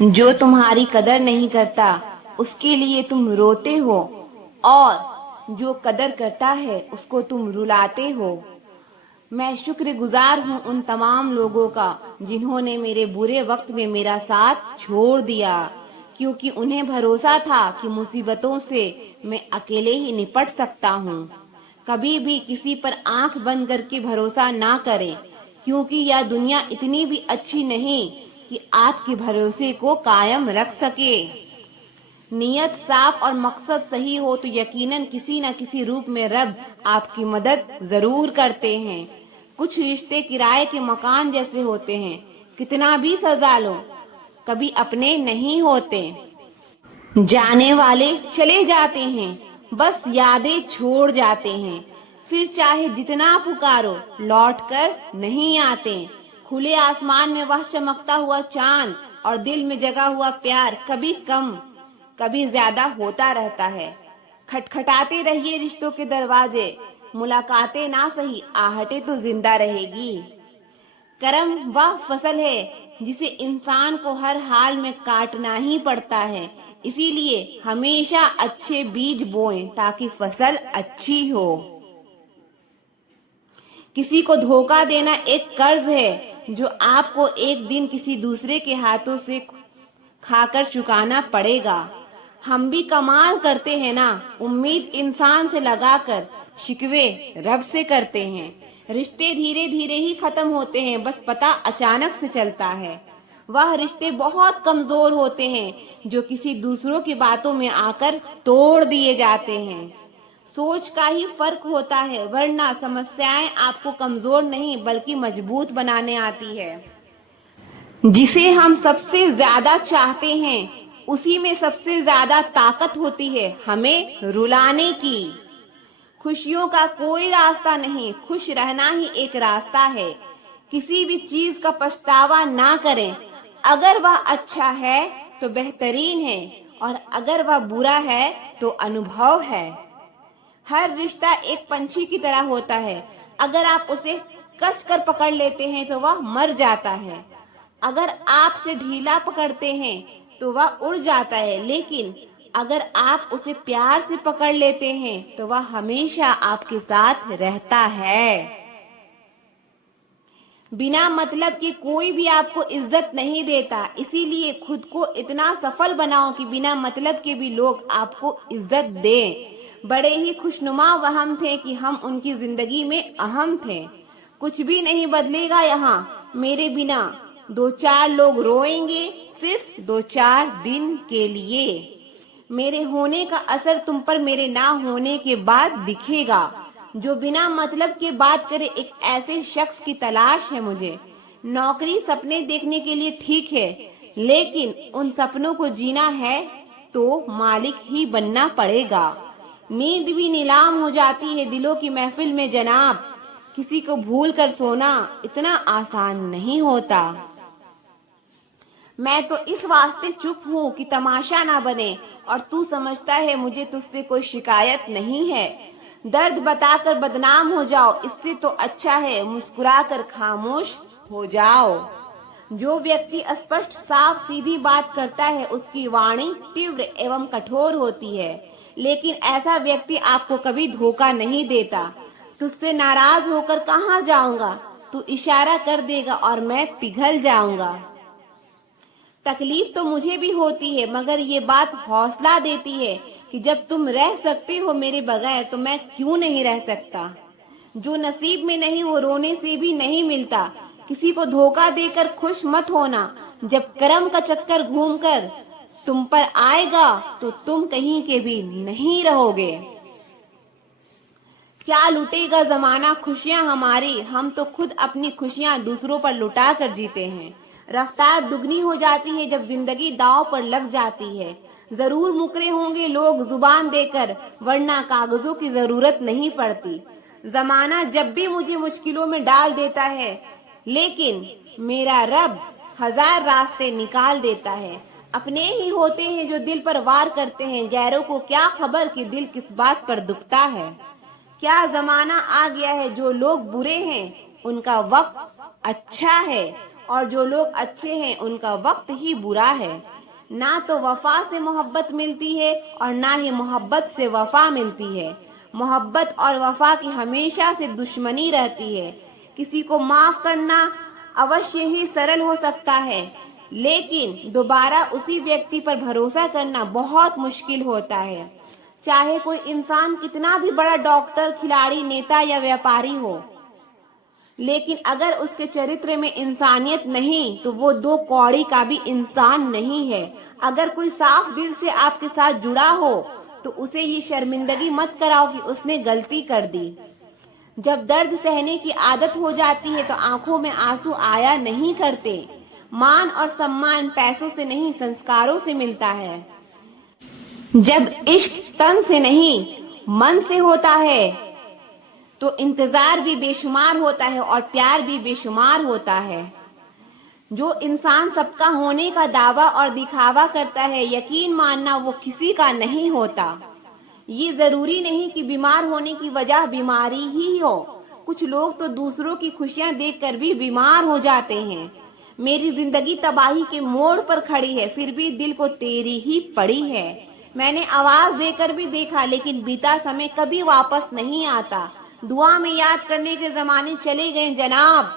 जो तुम्हारी कदर नहीं करता उसके लिए तुम रोते हो, और जो कदर करता है उसको तुम रुलाते हो। मैं शुक्रगुजार हूँ उन तमाम लोगों का जिन्होंने मेरे बुरे वक्त में मेरा साथ छोड़ दिया, क्योंकि उन्हें भरोसा था कि मुसीबतों से मैं अकेले ही निपट सकता हूँ। कभी भी किसी पर आंख बंद करके भरोसा ना करें, क्योंकि यह दुनिया इतनी भी अच्छी नहीं कि आपके भरोसे को कायम रख सके। नियत साफ और मकसद सही हो तो यकीनन किसी न किसी रूप में रब आपकी मदद जरूर करते हैं। कुछ रिश्ते किराए के मकान जैसे होते हैं, कितना भी सजा लो कभी अपने नहीं होते। जाने वाले चले जाते हैं, बस यादें छोड़ जाते हैं। फिर चाहे जितना पुकारो लौट कर नहीं आते। खुले आसमान में वह चमकता हुआ चांद और दिल में जगा हुआ प्यार कभी कम कभी ज्यादा होता रहता है। खटखटाते रहिए रिश्तों के दरवाजे, मुलाकातें ना सही आहटें तो जिंदा रहेगी। कर्म वह फसल है जिसे इंसान को हर हाल में काटना ही पड़ता है, इसीलिए हमेशा अच्छे बीज बोएं ताकि फसल अच्छी हो। किसी को धोखा देना एक कर्ज है जो आपको एक दिन किसी दूसरे के हाथों से खाकर चुकाना पड़ेगा। हम भी कमाल करते हैं ना, उम्मीद इंसान से लगाकर शिकवे रब से करते हैं। रिश्ते धीरे धीरे ही खत्म होते हैं, बस पता अचानक से चलता है। वह रिश्ते बहुत कमजोर होते हैं जो किसी दूसरों की बातों में आकर तोड़ दिए जाते हैं। सोच का ही फर्क होता है, वरना समस्याएं आपको कमजोर नहीं बल्कि मजबूत बनाने आती है। जिसे हम सबसे ज्यादा चाहते हैं उसी में सबसे ज्यादा ताकत होती है हमें रुलाने की। खुशियों का कोई रास्ता नहीं, खुश रहना ही एक रास्ता है। किसी भी चीज का पछतावा ना करें। अगर वह अच्छा है तो बेहतरीन है, और अगर वह बुरा है तो अनुभव है। हर रिश्ता एक पंछी की तरह होता है, अगर आप उसे कस कर पकड़ लेते हैं तो वह मर जाता है। अगर आप से ढीला पकड़ते हैं तो वह उड़ जाता है, लेकिन अगर आप उसे प्यार से पकड़ लेते हैं तो वह हमेशा आपके साथ रहता है। बिना मतलब के कोई भी आपको इज्जत नहीं देता, इसीलिए खुद को इतना सफल बनाओ कि बिना मतलब के भी लोग आपको इज्जत दें। बड़े ही खुशनुमा वहम थे कि हम उनकी जिंदगी में अहम थे। कुछ भी नहीं बदलेगा यहाँ मेरे बिना, दो चार लोग रोएंगे सिर्फ दो चार दिन के लिए। मेरे होने का असर तुम पर मेरे ना होने के बाद दिखेगा। जो बिना मतलब के बात करे, एक ऐसे शख्स की तलाश है मुझे। नौकरी सपने देखने के लिए ठीक है, लेकिन उन सपनों को जीना है तो मालिक ही बनना पड़ेगा। नींद भी नीलाम हो जाती है दिलों की महफिल में जनाब। किसी को भूल कर सोना इतना आसान नहीं होता। मैं तो इस वास्ते चुप हूँ कि तमाशा ना बने, और तू समझता है मुझे तुझसे कोई शिकायत नहीं है। दर्द बताकर बदनाम हो जाओ, इससे तो अच्छा है मुस्कुराकर खामोश हो जाओ। जो व्यक्ति स्पष्ट साफ सीधी बात करता है उसकी वाणी तीव्र एवं कठोर होती है, लेकिन ऐसा व्यक्ति आपको कभी धोखा नहीं देता। तुझसे नाराज होकर कहाँ जाऊंगा, तू इशारा कर देगा और मैं पिघल जाऊंगा। तकलीफ तो मुझे भी होती है, मगर ये बात हौसला देती है कि जब तुम रह सकते हो मेरे बगैर तो मैं क्यों नहीं रह सकता। जो नसीब में नहीं वो रोने से भी नहीं मिलता। किसी को धोखा देकर खुश मत होना, जब कर्म का चक्कर घूमकर तुम पर आएगा तो तुम कहीं के भी नहीं रहोगे। क्या लुटेगा जमाना खुशियां हमारी, हम तो खुद अपनी खुशियां दूसरों पर लुटा कर जीते हैं। रफ्तार दुगनी हो जाती है जब जिंदगी दांव पर लग जाती है। जरूर मुकरे होंगे लोग जुबान देकर, वरना कागजों की जरूरत नहीं पड़ती। जमाना जब भी मुझे मुश्किलों में डाल देता है, लेकिन मेरा रब हजार रास्ते निकाल देता है। अपने ही होते हैं जो दिल पर वार करते हैं, गैरों को क्या खबर कि दिल किस बात पर दुखता है। क्या जमाना आ गया है, जो लोग बुरे हैं उनका वक्त अच्छा है, और जो लोग अच्छे हैं उनका वक्त ही बुरा है। ना तो वफा से मोहब्बत मिलती है और ना ही मोहब्बत से वफा मिलती है। मोहब्बत और वफा की हमेशा से दुश्मनी रहती है। किसी को माफ करना अवश्य ही सरल हो सकता है, लेकिन दोबारा उसी व्यक्ति पर भरोसा करना बहुत मुश्किल होता है। चाहे कोई इंसान कितना भी बड़ा डॉक्टर, खिलाड़ी, नेता या व्यापारी हो, लेकिन अगर उसके चरित्र में इंसानियत नहीं तो वो दो कौड़ी का भी इंसान नहीं है। अगर कोई साफ दिल से आपके साथ जुड़ा हो तो उसे ये शर्मिंदगी मत कराओ कि उसने गलती कर दी। जब दर्द सहने की आदत हो जाती है तो आंखों में आंसू आया नहीं करते। मान और सम्मान पैसों से नहीं, संस्कारों से मिलता है। जब इश्क तन से नहीं मन से होता है तो इंतजार भी बेशुमार होता है और प्यार भी बेशुमार होता है। जो इंसान सबका होने का दावा और दिखावा करता है, यकीन मानना वो किसी का नहीं होता। ये जरूरी नहीं कि बीमार होने की वजह बीमारी ही हो। कुछ लोग तो दूसरों की खुशियां देखकर भी बीमार हो जाते हैं। मेरी जिंदगी तबाही के मोड़ पर खड़ी है, फिर भी दिल को तेरी ही पड़ी है। मैंने आवाज देकर भी देखा, लेकिन बीता समय कभी वापस नहीं आता। दुआ में याद करने के जमाने चले गए जनाब।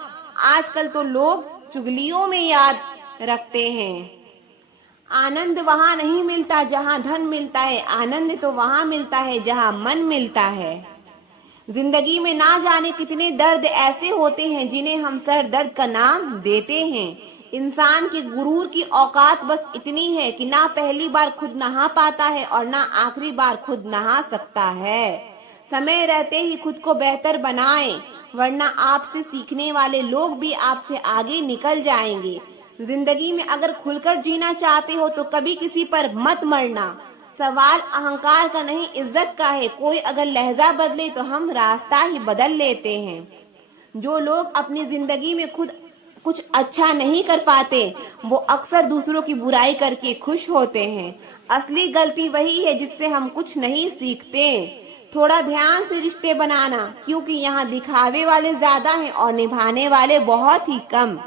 आजकल तो लोग चुगलियों में याद रखते हैं। आनंद वहाँ नहीं मिलता जहाँ धन मिलता है, आनंद तो वहाँ मिलता है जहाँ मन मिलता है। जिंदगी में ना जाने कितने दर्द ऐसे होते हैं जिन्हें हम सर दर्द का नाम देते हैं। इंसान के गुरूर की औकात बस इतनी है कि ना पहली बार खुद नहा पाता है और ना आखिरी बार खुद नहा सकता है। समय रहते ही खुद को बेहतर बनाएं, वरना आपसे सीखने वाले लोग भी आपसे आगे निकल जाएंगे। जिंदगी में अगर खुलकर जीना चाहते हो तो कभी किसी पर मत मरना। सवाल अहंकार का नहीं, इज्जत का है। कोई अगर लहजा बदले तो हम रास्ता ही बदल लेते हैं। जो लोग अपनी जिंदगी में खुद कुछ अच्छा नहीं कर पाते, वो अक्सर दूसरों की बुराई करके खुश होते हैं। असली गलती वही है जिससे हम कुछ नहीं सीखते। थोड़ा ध्यान से रिश्ते बनाना, क्योंकि यहाँ दिखावे वाले ज्यादा हैं और निभाने वाले बहुत ही कम।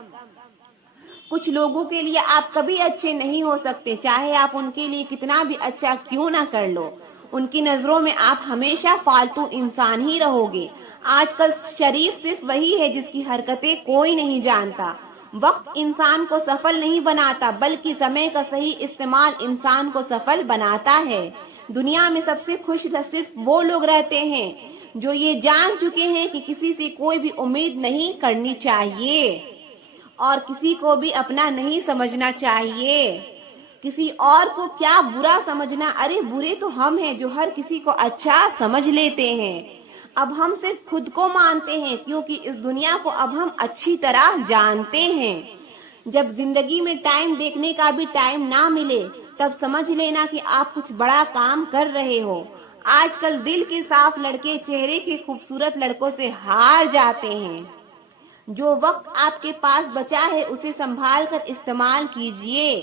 कुछ लोगों के लिए आप कभी अच्छे नहीं हो सकते, चाहे आप उनके लिए कितना भी अच्छा क्यों ना कर लो। उनकी नजरों में आप हमेशा फालतू इंसान ही रहोगे। आजकल शरीफ सिर्फ वही है जिसकी हरकतें कोई नहीं जानता। वक्त इंसान को सफल नहीं बनाता, बल्कि समय का सही इस्तेमाल इंसान को सफल बनाता है। दुनिया में सबसे खुश सिर्फ वो लोग रहते हैं जो ये जान चुके हैं कि किसी से कोई भी उम्मीद नहीं करनी चाहिए और किसी को भी अपना नहीं समझना चाहिए। किसी और को क्या बुरा समझना, अरे बुरे तो हम हैं जो हर किसी को अच्छा समझ लेते हैं। अब हम सिर्फ खुद को मानते हैं, क्योंकि इस दुनिया को अब हम अच्छी तरह जानते हैं। जब जिंदगी में टाइम देखने का भी टाइम ना मिले, तब समझ लेना कि आप कुछ बड़ा काम कर रहे हो। आजकल दिल के साफ लड़के चेहरे के खूबसूरत लड़कों से हार जाते हैं। जो वक्त आपके पास बचा है उसे संभाल कर इस्तेमाल कीजिए,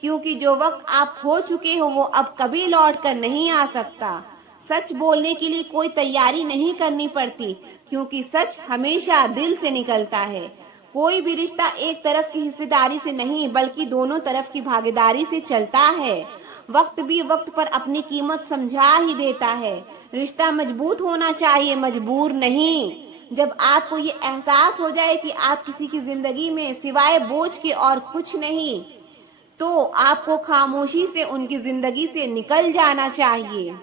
क्योंकि जो वक्त आप खो चुके हो वो अब कभी लौट कर नहीं आ सकता। सच बोलने के लिए कोई तैयारी नहीं करनी पड़ती, क्योंकि सच हमेशा दिल से निकलता है। कोई भी रिश्ता एक तरफ की हिस्सेदारी से नहीं, बल्कि दोनों तरफ की भागीदारी से चलता है। वक्त भी वक्त पर अपनी कीमत समझा ही देता है। रिश्ता मजबूत होना चाहिए, मजबूर नहीं। जब आपको ये एहसास हो जाए कि आप किसी की जिंदगी में सिवाय बोझ के और कुछ नहीं, तो आपको खामोशी से उनकी जिंदगी से निकल जाना चाहिए,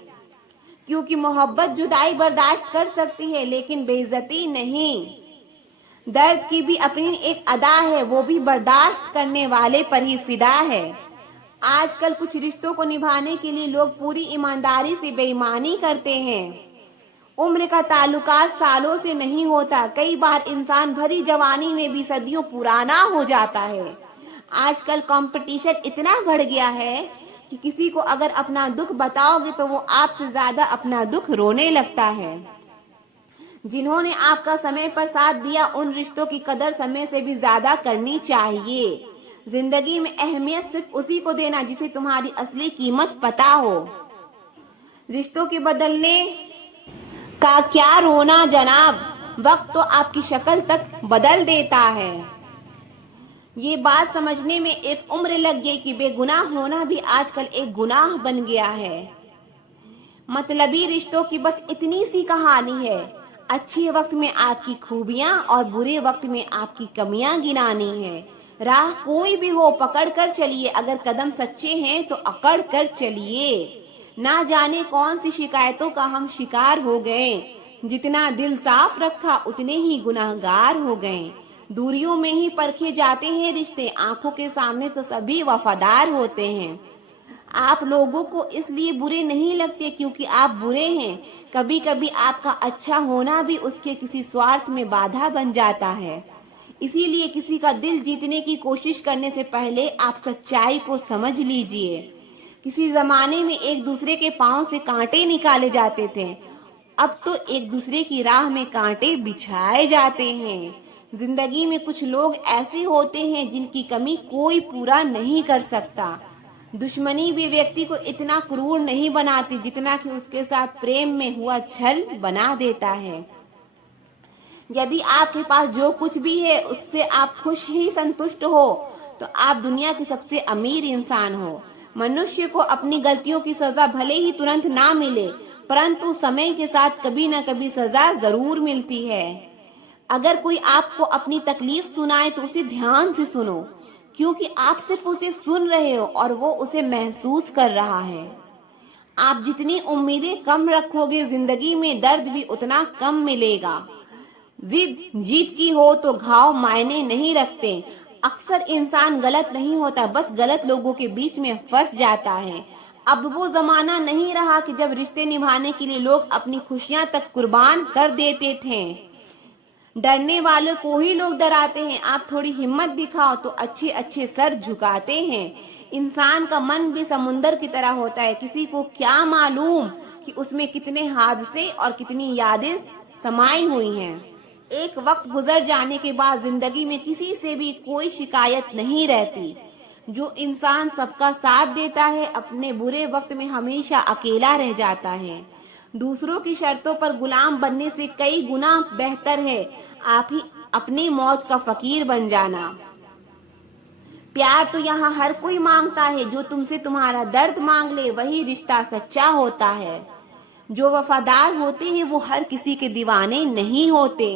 क्योंकि मोहब्बत जुदाई बर्दाश्त कर सकती है लेकिन बेइज्जती नहीं। दर्द की भी अपनी एक अदा है, वो भी बर्दाश्त करने वाले पर ही फिदा है। आजकल कुछ रिश्तों को निभाने के लिए लोग पूरी ईमानदारी से बेईमानी करते हैं। उम्र का ताल्लुकात सालों से नहीं होता। कई बार इंसान भरी जवानी में भी सदियों पुराना हो जाता है। आजकल कंपटीशन इतना बढ़ गया है कि किसी को अगर अपना दुख बताओगे तो वो आपसे ज्यादा अपना दुख रोने लगता है। जिन्होंने आपका समय पर साथ दिया, उन रिश्तों की कदर समय से भी ज्यादा करनी चाहिए। जिंदगी में अहमियत सिर्फ उसी को देना जिसे तुम्हारी असली कीमत पता हो। रिश्तों के बदलने का क्या रोना जनाब, वक्त तो आपकी शक्ल तक बदल देता है। ये बात समझने में एक उम्र लग गई कि बेगुनाह होना भी आजकल एक गुनाह बन गया है। मतलबी रिश्तों की बस इतनी सी कहानी है। अच्छे वक्त में आपकी खूबियां और बुरे वक्त में आपकी कमियां गिनानी है। राह कोई भी हो पकड़ कर चलिए, अगर कदम सच्चे हैं तो अकड़ कर चलिए। ना जाने कौन सी शिकायतों का हम शिकार हो गए। जितना दिल साफ रखा उतने ही गुनाहगार हो गए। दूरियों में ही परखे जाते हैं रिश्ते, आंखों के सामने तो सभी वफादार होते हैं। आप लोगों को इसलिए बुरे नहीं लगते क्योंकि आप बुरे हैं। कभी कभी आपका अच्छा होना भी उसके किसी स्वार्थ में बाधा बन जाता है। इसीलिए किसी का दिल जीतने की कोशिश करने से पहले आप सच्चाई को समझ लीजिए। किसी जमाने में एक दूसरे के पांव से कांटे निकाले जाते थे, अब तो एक दूसरे की राह में कांटे बिछाए जाते हैं। जिंदगी में कुछ लोग ऐसे होते हैं जिनकी कमी कोई पूरा नहीं कर सकता। दुश्मनी भी व्यक्ति को इतना क्रूर नहीं बनाती जितना कि उसके साथ प्रेम में हुआ छल बना देता है। यदि आपके पास जो कुछ भी है उससे आप खुश ही संतुष्ट हो तो आप दुनिया के सबसे अमीर इंसान हो। मनुष्य को अपनी गलतियों की सजा भले ही तुरंत ना मिले, परंतु समय के साथ कभी न कभी सजा जरूर मिलती है। अगर कोई आपको अपनी तकलीफ सुनाए तो उसे ध्यान से सुनो, क्योंकि आप सिर्फ उसे सुन रहे हो और वो उसे महसूस कर रहा है। आप जितनी उम्मीदें कम रखोगे जिंदगी में दर्द भी उतना कम मिलेगा। जिद जीत की हो तो घाव मायने नहीं रखते। अक्सर इंसान गलत नहीं होता, बस गलत लोगों के बीच में फंस जाता है। अब वो जमाना नहीं रहा कि जब रिश्ते निभाने के लिए लोग अपनी खुशियां तक कुर्बान कर देते थे। डरने वालों को ही लोग डराते हैं। आप थोड़ी हिम्मत दिखाओ तो अच्छे अच्छे सर झुकाते हैं। इंसान का मन भी समुंदर की तरह होता है, किसी को क्या मालूम कि उसमें कितने हादसे और कितनी यादें समाई हुई हैं। एक वक्त गुजर जाने के बाद जिंदगी में किसी से भी कोई शिकायत नहीं रहती। जो इंसान सबका साथ देता है अपने बुरे वक्त में हमेशा अकेला रह जाता है। दूसरों की शर्तों पर गुलाम बनने से कई गुना बेहतर है आप ही अपनी मौज का फकीर बन जाना। प्यार तो यहाँ हर कोई मांगता है, जो तुमसे तुम्हारा दर्द मांग ले वही रिश्ता सच्चा होता है। जो वफादार होते हैं वो हर किसी के दीवाने नहीं होते।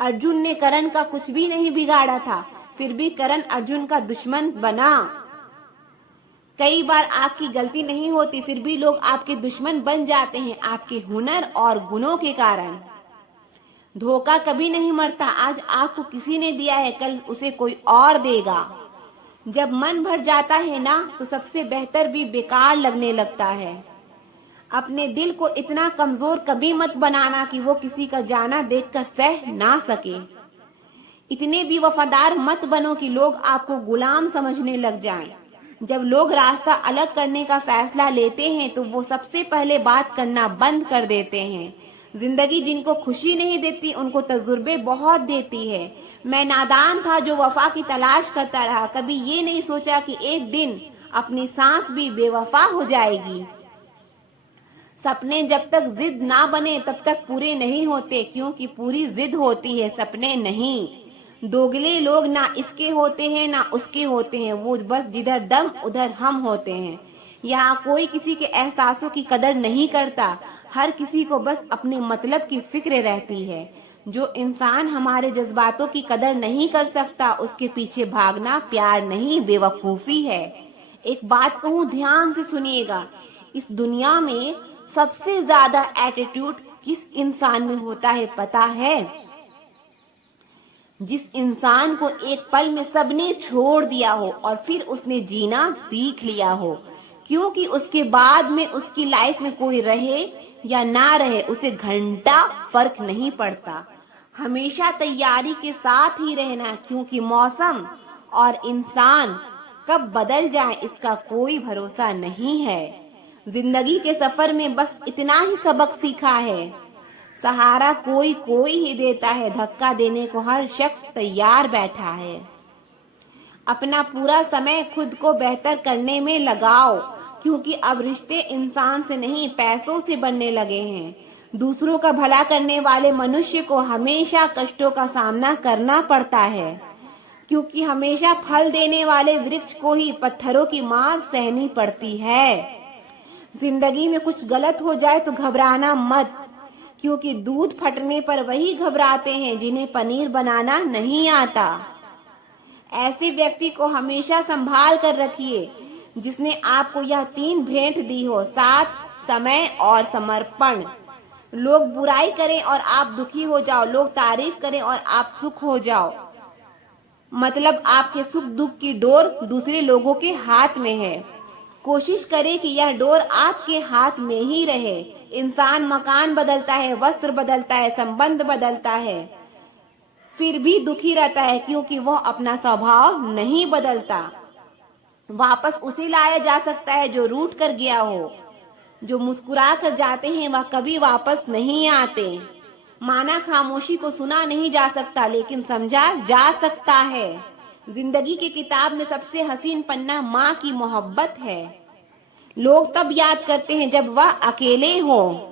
अर्जुन ने करण का कुछ भी नहीं बिगाड़ा था, फिर भी करण अर्जुन का दुश्मन बना। कई बार आपकी गलती नहीं होती फिर भी लोग आपके दुश्मन बन जाते हैं आपके हुनर और गुणों के कारण। धोखा कभी नहीं मरता, आज आपको किसी ने दिया है कल उसे कोई और देगा। जब मन भर जाता है ना तो सबसे बेहतर भी बेकार लगने लगता है। अपने दिल को इतना कमजोर कभी मत बनाना कि वो किसी का जाना देखकर सह ना सके। इतने भी वफादार मत बनो कि लोग आपको गुलाम समझने लग जाएं। जब लोग रास्ता अलग करने का फैसला लेते हैं तो वो सबसे पहले बात करना बंद कर देते हैं। जिंदगी जिनको खुशी नहीं देती उनको तजुर्बे बहुत देती है। मैं नादान था जो वफा की तलाश करता रहा, कभी ये नहीं सोचा कि एक दिन अपनी सांस भी बेवफा हो जाएगी। सपने जब तक जिद ना बने तब तक पूरे नहीं होते, क्योंकि पूरी जिद होती है सपने नहीं। दोगले लोग ना इसके होते हैं ना उसके होते हैं, वो बस जिधर दम उधर हम होते हैं। यहाँ कोई किसी के एहसासों की कदर नहीं करता, हर किसी को बस अपने मतलब की फिक्र रहती है। जो इंसान हमारे जज्बातों की कदर नहीं कर सकता उसके पीछे भागना प्यार नहीं बेवकूफी है। एक बात कहूँ ध्यान से सुनिएगा, इस दुनिया में सबसे ज्यादा एटीट्यूड किस इंसान में होता है पता है? जिस इंसान को एक पल में सबने छोड़ दिया हो और फिर उसने जीना सीख लिया हो, क्योंकि उसके बाद में उसकी लाइफ में कोई रहे या ना रहे उसे घंटा फर्क नहीं पड़ता। हमेशा तैयारी के साथ ही रहना, क्योंकि मौसम और इंसान कब बदल जाए इसका कोई भरोसा नहीं है। जिंदगी के सफर में बस इतना ही सबक सीखा है, सहारा कोई कोई ही देता है, धक्का देने को हर शख्स तैयार बैठा है। अपना पूरा समय खुद को बेहतर करने में लगाओ, क्योंकि अब रिश्ते इंसान से नहीं पैसों से बनने लगे हैं। दूसरों का भला करने वाले मनुष्य को हमेशा कष्टों का सामना करना पड़ता है। क्योंकि हमेशा फल देने वाले वृक्ष को ही पत्थरों की मार सहनी पड़ती है। जिंदगी में कुछ गलत हो जाए तो घबराना मत, क्योंकि दूध फटने पर वही घबराते हैं जिन्हें पनीर बनाना नहीं आता। ऐसे व्यक्ति को हमेशा संभाल कर रखिए जिसने आपको यह 3 भेंट दी हो, साथ, समय और समर्पण। लोग बुराई करें और आप दुखी हो जाओ, लोग तारीफ करें और आप सुख हो जाओ। मतलब आपके सुख दुख की डोर दूसरे लोगों के हाथ में है। कोशिश करें कि यह डोर आपके हाथ में ही रहे। इंसान मकान बदलता है, वस्त्र बदलता है, संबंध बदलता है, फिर भी दुखी रहता है क्योंकि वह अपना स्वभाव नहीं बदलता। वापस उसे लाया जा सकता है जो रूठ कर गया हो। जो मुस्कुरा कर जाते हैं वह कभी वापस नहीं आते। माना खामोशी को सुना नहीं जा सकता, लेकिन समझा जा सकता है। जिंदगी की किताब में सबसे हसीन पन्ना माँ की मोहब्बत है। लोग तब याद करते हैं जब वह अकेले हो।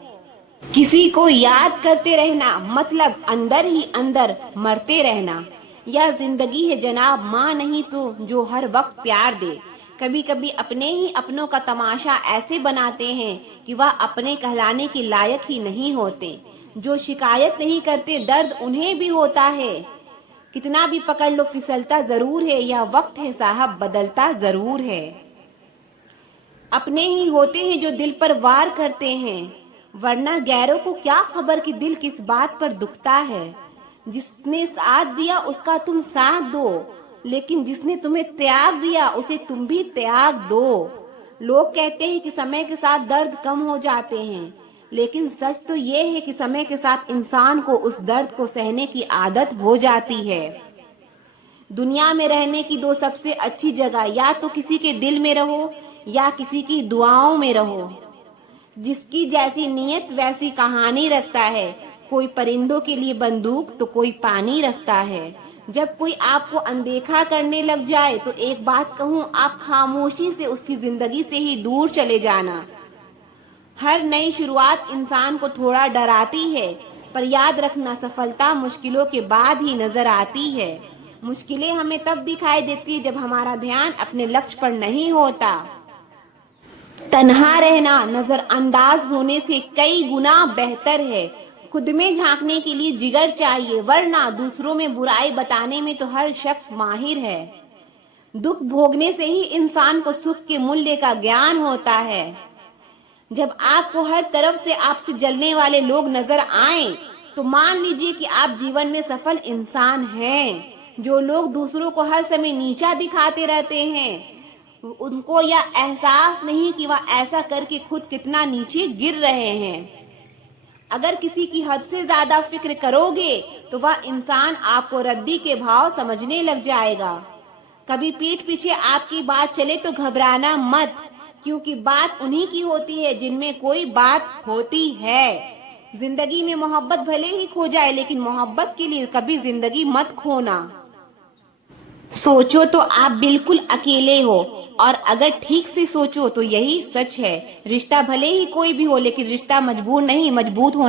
किसी को याद करते रहना मतलब अंदर ही अंदर मरते रहना। यह जिंदगी है जनाब, माँ नहीं तो जो हर वक्त प्यार दे। कभी कभी अपने ही अपनों का तमाशा ऐसे बनाते हैं कि वह अपने कहलाने के लायक ही नहीं होते। जो शिकायत नहीं करते दर्द उन्हें भी होता है। कितना भी पकड़ लो फिसलता जरूर है, यह वक्त है साहब बदलता जरूर है। अपने ही होते हैं जो दिल पर वार करते हैं, वरना गैरों को क्या खबर कि दिल किस बात पर दुखता है। जिसने साथ दिया उसका तुम साथ दो, लेकिन जिसने तुम्हें त्याग दिया उसे तुम भी त्याग दो। लोग कहते हैं कि समय के साथ दर्द कम हो जाते हैं, लेकिन सच तो ये है कि समय के साथ इंसान को उस दर्द को सहने की आदत हो जाती है। दुनिया में रहने की 2 सबसे अच्छी जगह, या तो किसी के दिल में रहो या किसी की दुआओं में रहो। जिसकी जैसी नीयत वैसी कहानी रखता है। कोई परिंदों के लिए बंदूक तो कोई पानी रखता है। जब कोई आपको अनदेखा करने लग जाए तो एक बात कहूँ, आप खामोशी से उसकी जिंदगी से ही दूर चले जाना। हर नई शुरुआत इंसान को थोड़ा डराती है, पर याद रखना सफलता मुश्किलों के बाद ही नजर आती है। मुश्किलें हमें तब दिखाई देती है जब हमारा ध्यान अपने लक्ष्य पर नहीं होता। तन्हा रहना नजरअंदाज होने से कई गुना बेहतर है। खुद में झांकने के लिए जिगर चाहिए, वरना दूसरों में बुराई बताने में तो हर शख्स माहिर है। दुख भोगने से ही इंसान को सुख के मूल्य का ज्ञान होता है। जब आपको हर तरफ से आपसे जलने वाले लोग नजर आएं, तो मान लीजिए कि आप जीवन में सफल इंसान हैं। जो लोग दूसरों को हर समय नीचा दिखाते रहते हैं, उनको यह एहसास नहीं कि वह ऐसा करके खुद कितना नीचे गिर रहे हैं। अगर किसी की हद से ज्यादा फिक्र करोगे तो वह इंसान आपको रद्दी के भाव समझने लग जाएगा। कभी पीठ पीछे आपकी बात चले तो घबराना मत, क्योंकि बात उन्हीं की होती है जिनमें कोई बात होती है। जिंदगी में मोहब्बत भले ही खो जाए, लेकिन मोहब्बत के लिए कभी जिंदगी मत खोना। सोचो तो आप बिल्कुल अकेले हो, और अगर ठीक से सोचो तो यही सच है। रिश्ता भले ही कोई भी हो, लेकिन रिश्ता मजबूर नहीं मजबूत होना